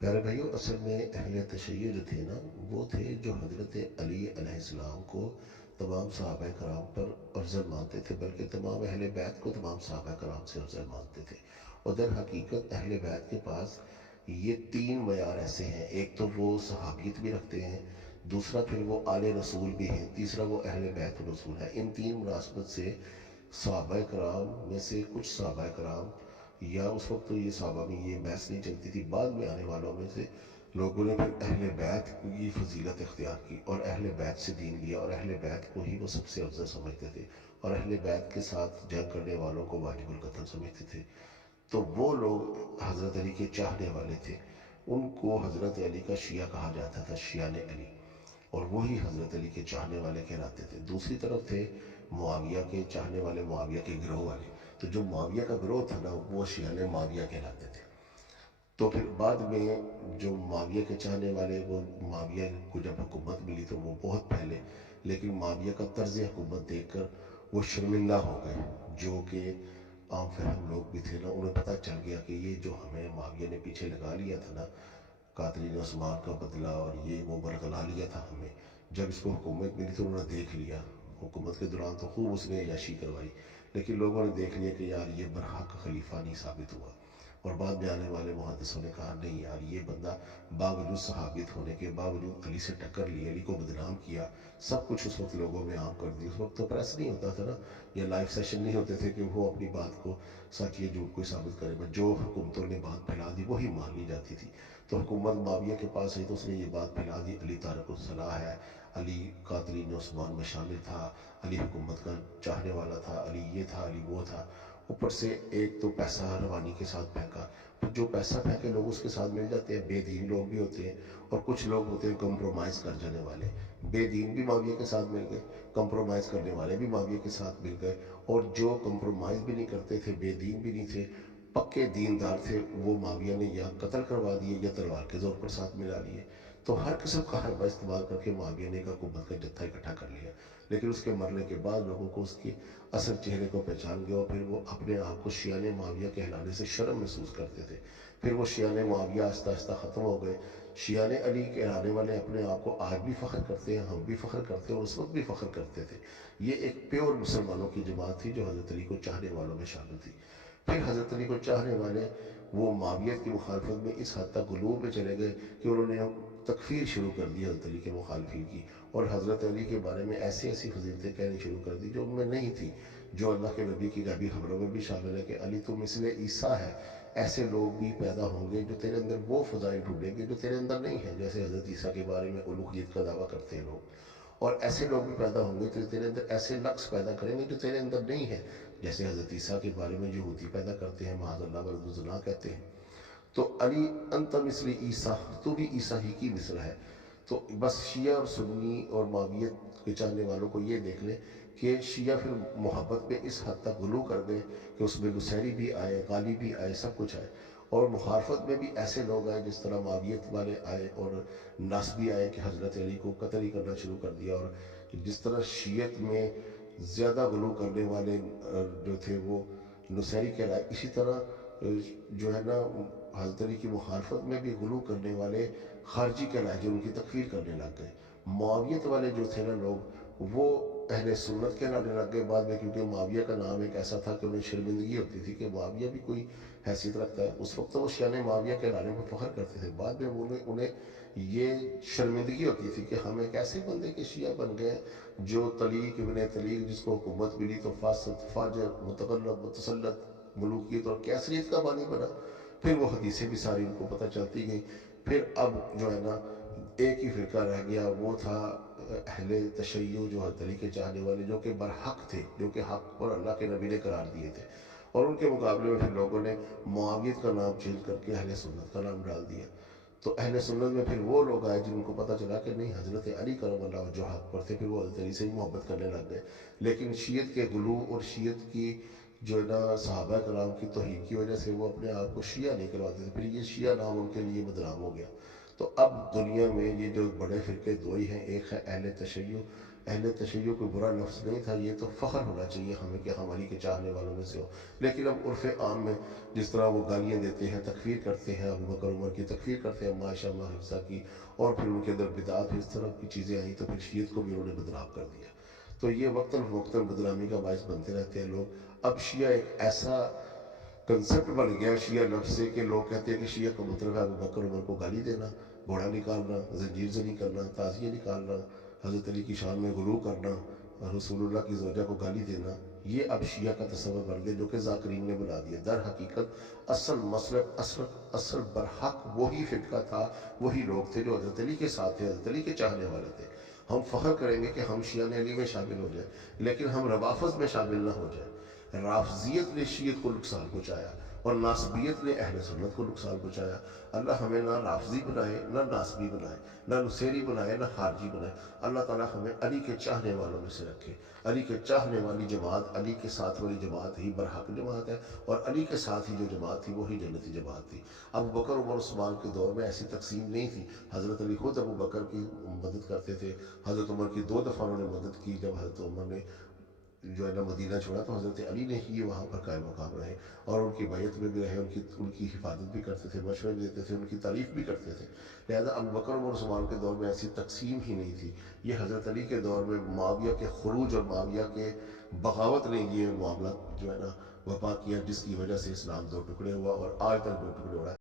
پیارے بھائیوں، اصل میں اہل تشیع جو تھے نا، وہ تھے جو حضرت علی علیہ السلام کو تمام صحابہ کرام پر افضل مانتے تھے، بلکہ تمام اہل بیت کو تمام صحابہ کرام سے افضل مانتے تھے۔ اور در حقیقت اہل بیت کے پاس یہ تین معیار ایسے ہیں: ایک تو وہ صحابیت بھی رکھتے ہیں، دوسرا پھر وہ آل رسول بھی ہیں، تیسرا وہ اہل بیت الرسول ہے۔ ان تین مناسبت سے صحابہ کرام میں سے کچھ صحابہ کرام، یا اس وقت تو یہ صحابہ میں یہ بحث نہیں چلتی تھی، بعد میں آنے والوں میں سے لوگوں نے پھر اہل بیت کی فضیلت اختیار کی اور اہل بیت سے دین لیا، اور اہل بیت کو ہی وہ سب سے افضل سمجھتے تھے، اور اہل بیت کے ساتھ جنگ کرنے والوں کو واجب القتل سمجھتے تھے۔ تو وہ لوگ حضرت علی کے چاہنے والے تھے، ان کو حضرت علی کا شیعہ کہا جاتا تھا، شیعہ علی، اور وہی حضرت علی کے چاہنے والے کہلاتے تھے۔ دوسری طرف تھے معاویہ کے چاہنے والے، معاویہ کے گروہ والے، تو جو معاویہ کا گروہ تھا نا، وہ شیعہ معاویہ کہلاتے تھے۔ تو پھر بعد میں جو معاویہ کے چاہنے والے، وہ معاویہ کو جب حکومت ملی تو وہ بہت پہلے، لیکن معاویہ کا طرز حکومت دیکھ کر وہ شرمندہ ہو گئے، جو کہ عام فہم لوگ بھی تھے نا، انہیں پتہ چل گیا کہ یہ جو ہمیں معاویہ نے پیچھے لگا لیا تھا نا، قاتلین عثمان کا بدلہ اور یہ وہ برگلا لیا تھا ہمیں، جب اس کو حکومت ملی تو انہوں نے دیکھ لیا، حکومت کے دوران تو خوب اس نے عیاشی کروائی، لیکن لوگوں نے دیکھ لیا کہ یار یہ برحق خلیفہ نہیں ثابت ہوا۔ اور بعد میں آنے والے محدثوں نے کہا نہیں یار، یہ بندہ باوجود صحابیت ہونے کے باوجود علی سے ٹکر لی، علی کو بدنام کیا، سب کچھ اس وقت لوگوں میں عام کر دی۔ اس وقت تو پریس نہیں ہوتا تھا نا، یا لائیو سیشن نہیں ہوتے تھے کہ وہ اپنی بات کو سچ یا جھوٹ کو ثابت کرے، بس جو حکومتوں نے بات پھیلا دی وہی مان لی جاتی تھی۔ تو حکومت معاویہ کے پاس آئی تو اس نے یہ بات پھیلا دی، علی تارک الصلاح ہے، علی قاتلین عثمان میں شامل تھا، علی حکومت کا چاہنے والا تھا، علی یہ تھا، علی وہ تھا۔ اوپر سے ایک تو پیسہ روانی کے ساتھ پھینکا، جو پیسہ پھینکے لوگ اس کے ساتھ مل جاتے ہیں، بے دین لوگ بھی ہوتے ہیں، اور کچھ لوگ ہوتے ہیں کمپرومائز کر جانے والے۔ بے دین بھی معاویہ کے ساتھ مل گئے، کمپرومائز کرنے والے بھی معاویہ کے ساتھ مل گئے، اور جو کمپرومائز بھی نہیں کرتے تھے، بے دین بھی نہیں تھے، پکے دیندار تھے، وہ معاویہ نے یا قتل کروا دیے یا تلوار کے زور پر ساتھ ملا لیے۔ تو ہر قسم کا حربہ استعمال کر کے معاویہ نے ایک حکومت کا جتھا اکٹھا کر لیا، لیکن اس کے مرنے کے بعد لوگوں کو اس کے اصل چہرے کو پہچان گیا، اور پھر وہ اپنے آپ کو شیعہ معاویہ کہلانے سے شرم محسوس کرتے تھے۔ پھر وہ شیعہ معاویہ آہستہ آہستہ ختم ہو گئے۔ شیعہ علی کہلانے والے اپنے آپ کو آج بھی فخر کرتے ہیں، ہم بھی فخر کرتے ہیں، اور اس وقت بھی فخر کرتے تھے۔ یہ ایک پیور مسلمانوں کی جماعت تھی جو حضرت علی کو چاہنے والوں میں شامل تھی۔ پھر حضرت علی کو چاہنے والے وہ معاویت کی مخالفت میں اس حد تک غلو میں چلے گئے کہ انہوں نے تکفیر شروع کر دی حضرت علی کے مخالفین کی، اور حضرت علی کے بارے میں ایسی ایسی فضیلتیں کہنی شروع کر دی جو ان میں نہیں تھی، جو اللہ کے نبی کی غیبی خبروں میں بھی شامل ہے کہ علی تو مثل عیسیٰ ہے، ایسے لوگ بھی پیدا ہوں گے جو تیرے اندر وہ فضائل ڈھونڈیں گے جو تیرے اندر نہیں ہے، جیسے حضرت عیسیٰ کے بارے میں الوہیت کا دعویٰ کرتے ہیں لوگ، اور ایسے لوگ بھی پیدا ہوں گے جو تیرے اندر ایسے نقص پیدا کریں گے جو تیرے اندر نہیں ہے، جیسے حضرت عیسیٰ کے بارے میں یہودی پیدا کرتے ہیں، معاذ اللہ ولد الزنا کہتے ہیں۔ تو علی انت مثل عیسیٰ، تو بھی عیسیٰ ہی کی مثل ہے۔ تو بس شیعہ اور سنی اور معاویت کے چاہنے والوں کو یہ دیکھ لیں کہ شیعہ پھر محبت پہ اس حد تک غلو کر گئے کہ اس میں نصیری بھی آئے، غالی بھی آئے، سب کچھ آئے، اور مخالفت میں بھی ایسے لوگ آئے جس طرح معاویت والے آئے، اور ناصبی آئے کہ حضرت علی کو قتل ہی کرنا شروع کر دیا، اور جس طرح شیعت میں زیادہ غلو کرنے والے جو تھے وہ نصیری کہلائے، اسی طرح جو ہے نا حضرت علی کی مخالفت میں بھی غلو کرنے والے خارجی کہلائے، جو ان کی تکفیر کرنے لگ گئے۔ معاویت والے جو تھے نا لوگ، وہ اہل سنت کہلانے لگ گئے بعد میں، کیونکہ معاویہ کا نام ایک ایسا تھا کہ انہیں شرمندگی ہوتی تھی کہ معاویہ بھی کوئی حیثیت رکھتا ہے۔ اس وقت تو وہ شیعہ معاویہ کہلانے میں فخر کرتے تھے، بعد میں انہیں یہ شرمندگی ہوتی تھی کہ ہم ایک ایسے بندے کے شیعہ بن گئے جو طلیق ابن طلیق، جس کو حکومت ملی تو فاسد، فاجر، متغلب، متسلط، ملوکیت اور کیسریت کا بانی بنا۔ پھر وہ حدیثیں بھی ساری ان کو پتہ چلتی گئیں۔ پھر اب جو ہے نا ایک ہی فرقہ رہ گیا، وہ تھا اہل تشیع، جو حضرت علی کے چاہنے والے، جو کہ برحق تھے، جو کہ حق پر اللہ کے نبی نے قرار دیے تھے، اور ان کے مقابلے میں پھر لوگوں نے معاویت کا نام چینج کر کے اہل سنت کا نام ڈال دیا۔ تو اہل سنت میں پھر وہ لوگ آئے جن کو پتہ چلا کہ نہیں، حضرت علی کرم اللہ جو حق پر تھے، پھر وہ حضرت علی سے ہی محبت کرنے لگ گئے۔ لیکن شیعت کے غلو اور شیعت کی جو ہے نا صحابہ کرام کی توہین کی وجہ سے وہ اپنے آپ کو شیعہ نہیں کرواتے تھے، پھر یہ شیعہ نام ان کے لیے بدنام ہو گیا۔ تو اب دنیا میں یہ جو بڑے فرقے دو ہی ہیں، ایک ہے اہل تشیع، اہل تشیع کوئی برا لفظ نہیں تھا، یہ تو فخر ہونا چاہیے ہمیں کہ ہم علی کے چاہنے والوں میں سے ہو. لیکن اب عرف عام میں جس طرح وہ گالیاں دیتے ہیں، تکفیر کرتے ہیں، ابو بکر عمر کی تکفیر کرتے ہیں، عائشہ حفصہ کی، اور پھر ان کے اندر بدعات اس طرح کی چیزیں آئیں تو پھر شیعت کو بھی انہوں نے بدنام کر دیا. تو یہ وقتاً فوقتاً بدنامی کا باعث بنتے رہتے ہیں لوگ. اب شیعہ ایک ایسا کنسپٹ بن گیا شیعہ لفظ سے کہ لوگ کہتے ہیں کہ شیعہ کا مطلب ہے ابو بکر عمر کو گالی دینا، گھوڑا نکالنا، زنجیر زنی کرنا، تعزیہ نکالنا، حضرت علی کی شان میں غلو کرنا، رسول اللہ کی زوجہ کو گالی دینا. یہ اب شیعہ کا تصور بن گیا جو کہ ذاکرین نے بنا دیا. در حقیقت اصل مسلک، اصل برحق وہی فرقہ تھا، وہی لوگ تھے جو حضرت علی کے ساتھ تھے، حضرت علی کے چاہنے والے تھے. ہم فخر کریں گے کہ ہم شیعہ علی میں شامل ہو جائیں، لیکن ہم روافض میں شامل نہ ہو جائیں. رافضیت نے شیعت کو نقصان پہنچایا اور ناصبیت نے اہل سنت کو نقصان پہنچایا. اللہ ہمیں نہ رافضی بنائے، نہ ناصبی بنائے، نہ نصیری بنائے، نہ خارجی بنائے. اللہ تعالیٰ ہمیں علی کے چاہنے والوں میں سے رکھے. علی کے چاہنے والی جماعت، علی کے ساتھ والی جماعت ہی برحق جماعت ہے، اور علی کے ساتھ ہی جو جماعت تھی وہی جنتی جماعت تھی. ابو بکر عمر عثمان کے دور میں ایسی تقسیم نہیں تھی. حضرت علی خود ابو بکر کی مدد کرتے تھے. حضرت عمر کی 2 دفعہ انہوں نے مدد کی. جب حضرت عمر نے جو ہے نا مدینہ چھوڑا تو حضرت علی نے ہی وہاں پر قائم مقام رہے، اور ان کی بیعت میں بھی رہے، ان کی حفاظت بھی کرتے تھے، مشورے بھی دیتے تھے، ان کی تعریف بھی کرتے تھے. لہذا ابو بکر عمر عثمان کے دور میں ایسی تقسیم ہی نہیں تھی. یہ حضرت علی کے دور میں معاویہ کے خروج اور معاویہ کے بغاوت نے یہ معاملہ جو ہے نا وفا کیا، جس کی وجہ سے اسلام 2 ٹکڑے ہوا اور آج تک 2 ٹکڑے ہو رہا ہے.